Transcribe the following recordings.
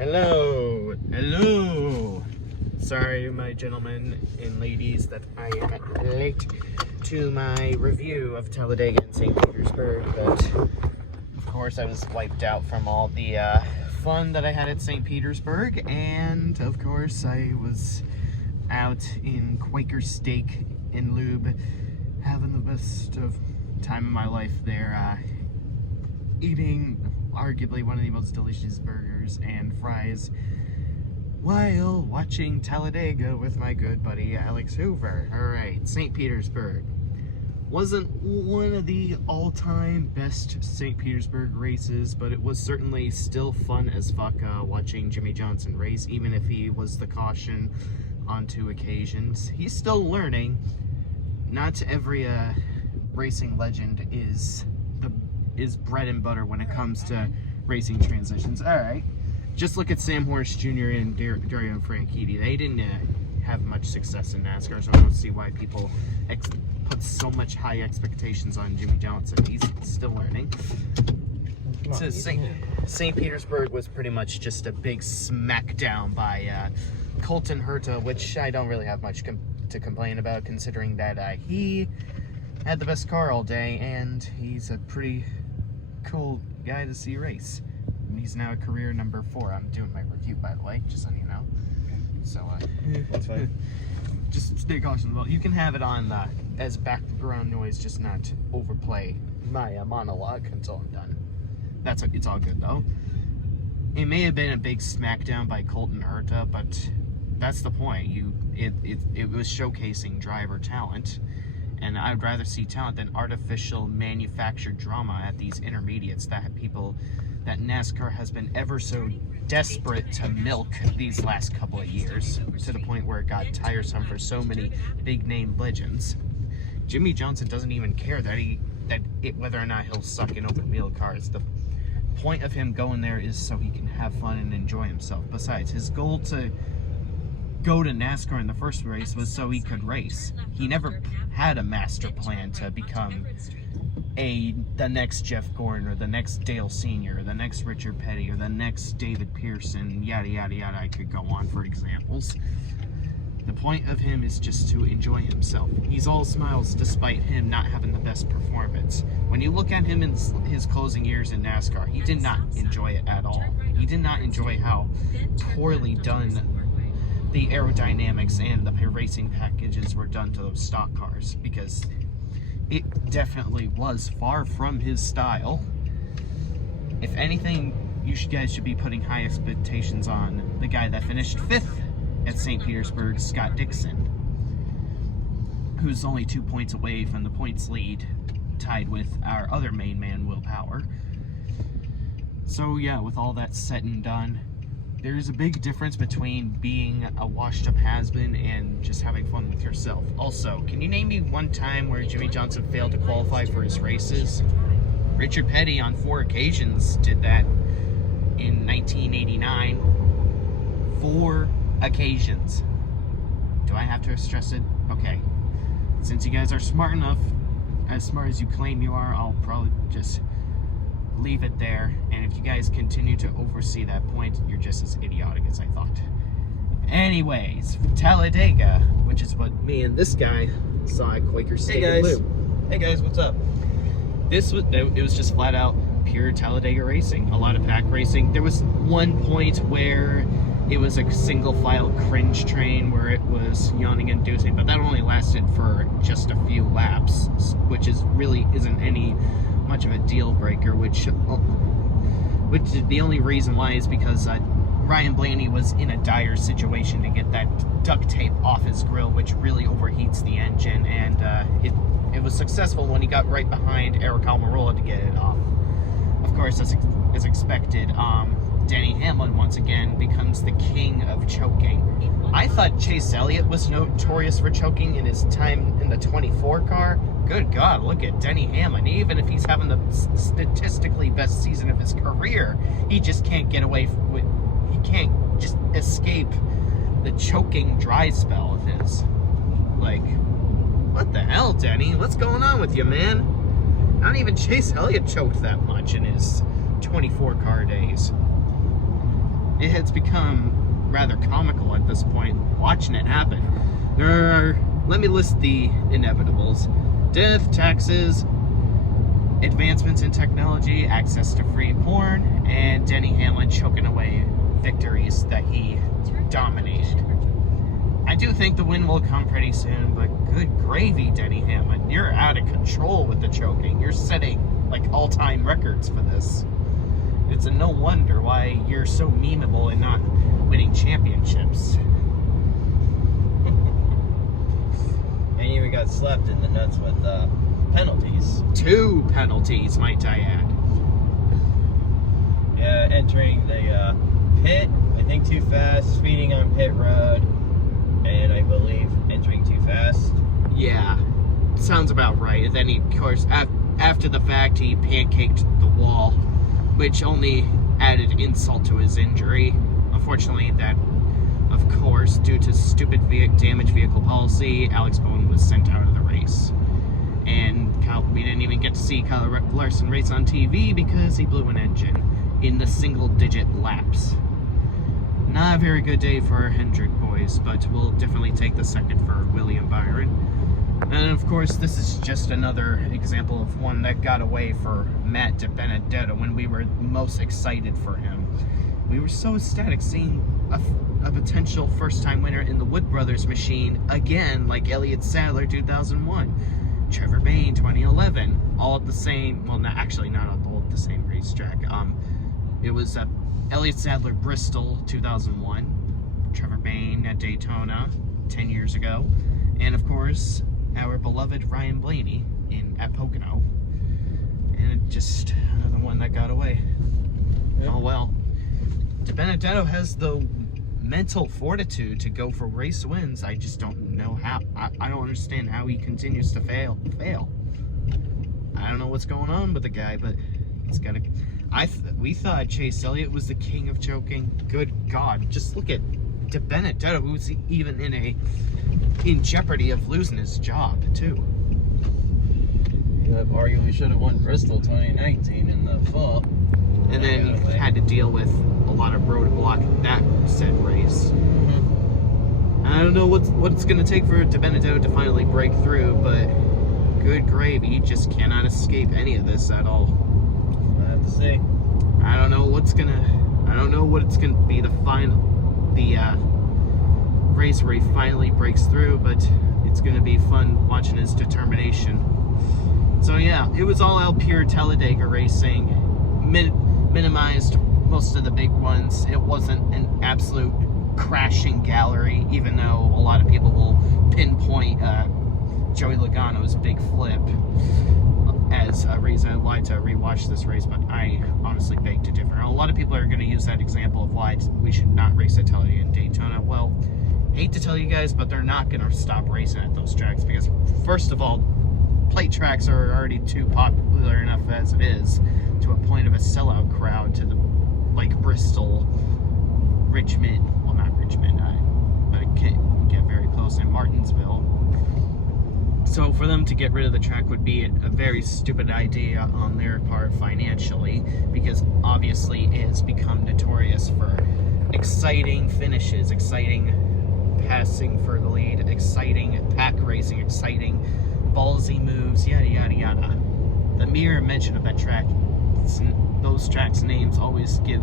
Hello. Sorry, my gentlemen and ladies, that I am late to my review of Talladega and St. Petersburg, but of course I was wiped out from all the fun that I had at St. Petersburg, and of course I was out in Quaker Steak and Lube having the best of time of my life there, eating arguably one of the most delicious burgers and fries while watching Talladega with my good buddy Alex Hoover. Alright, St. Petersburg wasn't one of the all-time best St. Petersburg races, but it was certainly still fun as fuck watching Jimmie Johnson race, even if he was the caution on 2 occasions. He's still learning. Not every racing legend is bread and butter when it comes to racing transitions. Alright, just look at Sam Horse Jr. and Dario Franchitti. They didn't have much success in NASCAR, so I don't see why people put so much high expectations on Jimmie Johnson. He's still learning. So St. Petersburg was pretty much just a big smackdown by Colton Herta, which I don't really have much to complain about, considering that he had the best car all day, and he's a pretty cool guy to see race. And he's now a career number 4. I'm doing my review, by the way, just so you know. So, that's fine. Just stay cautious about it. You can have it on as background noise, just not overplay my monologue until I'm done. It's all good though. It may have been a big smackdown by Colton Herta, but that's the point. It was showcasing driver talent. And I would rather see talent than artificial manufactured drama at these intermediates that NASCAR has been ever so desperate to milk these last couple of years, to the point where it got tiresome for so many big name legends. Jimmie Johnson doesn't even care whether or not he'll suck in open wheel cars. The point of him going there is so he can have fun and enjoy himself. Besides, his goal to go to NASCAR in the first race was so he could race. He never had a master plan to become the next Jeff Gordon or the next Dale Sr. or the next Richard Petty or the next David Pearson, yada yada yada. I could go on for examples. The point of him is just to enjoy himself. He's all smiles despite him not having the best performance. When you look at him in his closing years in NASCAR, he did not enjoy it at all. He did not enjoy how poorly done the aerodynamics and the racing packages were done to those stock cars, because it definitely was far from his style. If anything, you guys should be putting high expectations on the guy that finished 5th at St. Petersburg, Scott Dixon, who's only 2 points away from the points lead, tied with our other main man, Will Power. So yeah, with all that said and done, there's a big difference between being a washed-up has-been and just having fun with yourself. Also, can you name me one time where Jimmie Johnson failed to qualify for his races? Richard Petty on 4 occasions did that in 1989. 4 occasions. Do I have to stress it? Okay. Since you guys are smart enough, as smart as you claim you are, I'll probably just leave it there, and if you guys continue to oversee that point, you're just as idiotic as I thought. Anyways, Talladega, which is what me and this guy saw at Quaker Steak and Lube. Hey guys, what's up? It was just flat out pure Talladega racing, a lot of pack racing. There was one point where it was a single file cringe train where it was yawning inducing, but that only lasted for just a few laps, which really isn't any much of a deal breaker, which the only reason why is because Ryan Blaney was in a dire situation to get that duct tape off his grill, which really overheats the engine, and it was successful when he got right behind Eric Almirola to get it off. Of course, as expected, Denny Hamlin once again becomes the king of choking. I thought Chase Elliott was notorious for choking in his time in the 24 car. Good God, look at Denny Hamlin. Even if he's having the statistically best season of his career, he just can't get away with, he can't just escape the choking dry spell of his. Like, what the hell, Denny? What's going on with you, man? Not even Chase Elliott choked that much in his 24 car days. it has become rather comical at this point, watching it happen. Let me list the inevitables: death, taxes, advancements in technology, access to free porn, and Denny Hamlin choking away victories that he dominated. I do think the win will come pretty soon, but good gravy, Denny Hamlin. You're out of control with the choking. You're setting like all-time records for this. It's a no wonder why you're so memeable and not winning championships. And you even got slapped in the nuts with penalties. 2 penalties, might I add. Yeah, entering the pit, I think too fast, speeding on pit road, and I believe entering too fast. Yeah, sounds about right. And then he, of course, after the fact, he pancaked the wall, which only added insult to his injury. Unfortunately, that, of course, due to stupid damaged vehicle policy, Alex Bowman was sent out of the race. And we didn't even get to see Kyle Larson race on TV because he blew an engine in the single-digit laps. Not a very good day for our Hendrick boys, but we'll definitely take the second for William Byron. And of course, this is just another example of one that got away for Matt DiBenedetto when we were most excited for him. We were so ecstatic seeing a potential first-time winner in the Wood Brothers machine again, like Elliott Sadler 2001, Trevor Bayne 2011, all at the same, well, not all at the same racetrack. It was Elliott Sadler Bristol 2001, Trevor Bayne at Daytona 10 years ago, and of course our beloved Ryan Blaney at Pocono. And just another one that got away. Yeah. Oh well. DiBenedetto has the mental fortitude to go for race wins. I just don't know how. I don't understand how he continues to fail. I don't know what's going on with the guy, but it's gotta. We thought Chase Elliott was the king of choking. Good God, just look at DiBenedetto, who's even in jeopardy of losing his job too. You have arguably should have won Bristol 2019 in the fall. And then had to deal with a lot of roadblock that said race. Mm-hmm. I don't know what it's going to take for DiBenedetto to finally break through, but good gravy, he just cannot escape any of this at all. I have to see. I don't know what it's gonna be the race where he finally breaks through, but it's gonna be fun watching his determination. So yeah, it was all out pure Talladega racing. Minimized most of the big ones. It wasn't an absolute crashing gallery, even though a lot of people will pinpoint Joey Logano's big flip as a reason why to rewatch this race, but I honestly beg to differ. A lot of people are going to use that example of why we should not race at Talladega and Daytona. Well, hate to tell you guys, but they're not going to stop racing at those tracks because, first of all, plate tracks are already too popular enough as it is, to a point of a sellout crowd to the like Bristol, Richmond, well not Richmond, but it can get very close in Martinsville. So for them to get rid of the track would be a very stupid idea on their part financially, because obviously it has become notorious for exciting finishes, exciting passing for the lead, exciting pack racing, exciting ballsy moves, yada yada yada. The mere mention of that track, those tracks' names always give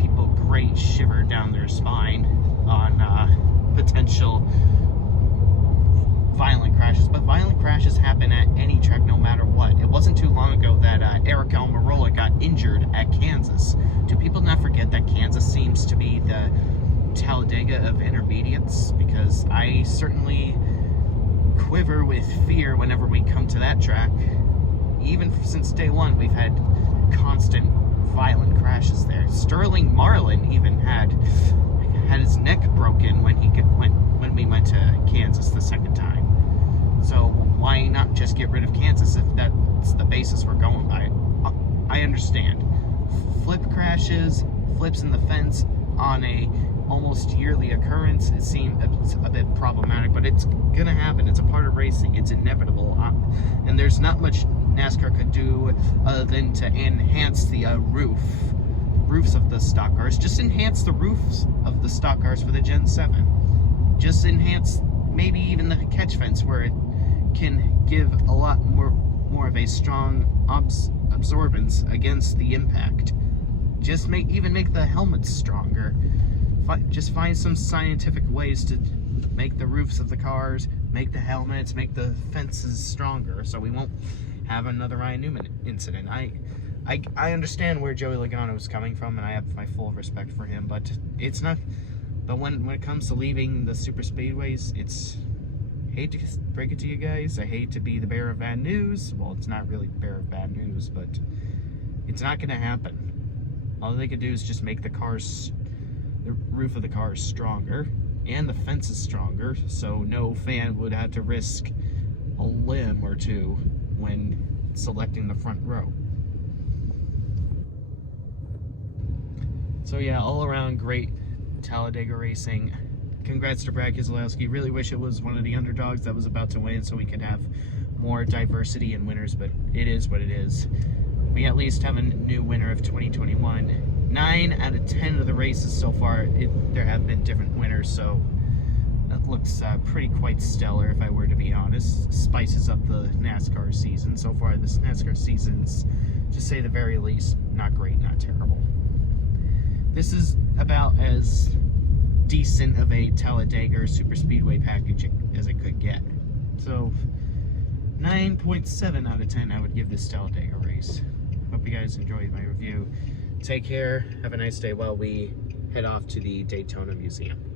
people great shiver down their spine on potential violent crashes. But violent crashes happen at any track no matter what. It wasn't too long ago that Eric Almirola got injured at Kansas. Do people not forget that Kansas seems to be the Talladega of intermediates? Because I certainly quiver with fear whenever we come to that track. Even since day one, we've had constant violent crashes there. Sterling Marlin even had his neck broken when we went to Kansas the second time. So why not just get rid of Kansas if that's the basis we're going by? I understand. Flip crashes, flips in the fence on a almost yearly occurrence, it seemed a bit problematic, but it's gonna happen. It's a part of racing. It's inevitable, and there's not much NASCAR could do other than to enhance the roofs of the stock cars. Just enhance the roofs of the stock cars for the Gen 7. Just enhance maybe even the catch fence where it can give a lot more of a strong absorbance against the impact. Just even make the helmets stronger. Just find some scientific ways to make the roofs of the cars, make the helmets, make the fences stronger, so we won't have another Ryan Newman incident. I understand where Joey Logano is coming from, and I have my full respect for him, but it's not. But when it comes to leaving the super speedways, it's, hate to break it to you guys, I hate to be the bearer of bad news. Well, it's not really bearer of bad news, but it's not going to happen. All they could do is just make the roof of the cars stronger and the fences stronger, so no fan would have to risk a limb or two when selecting the front row. So yeah, all around great Talladega racing. Congrats to Brad Keselowski. Really wish it was one of the underdogs that was about to win so we could have more diversity in winners, but it is what it is. We at least have a new winner of 2021. 9 out of 10 of the races so far, there have been different winners, so that looks quite stellar, if I were to be honest. Spices up the NASCAR season. So far, this NASCAR season's, to say the very least, not great, not terrible. This is about as decent of a Talladega or super speedway package as it could get. So 9.7 out of 10 I would give this Talladega race. Hope you guys enjoyed my review. Take care, have a nice day while we head off to the Daytona Museum.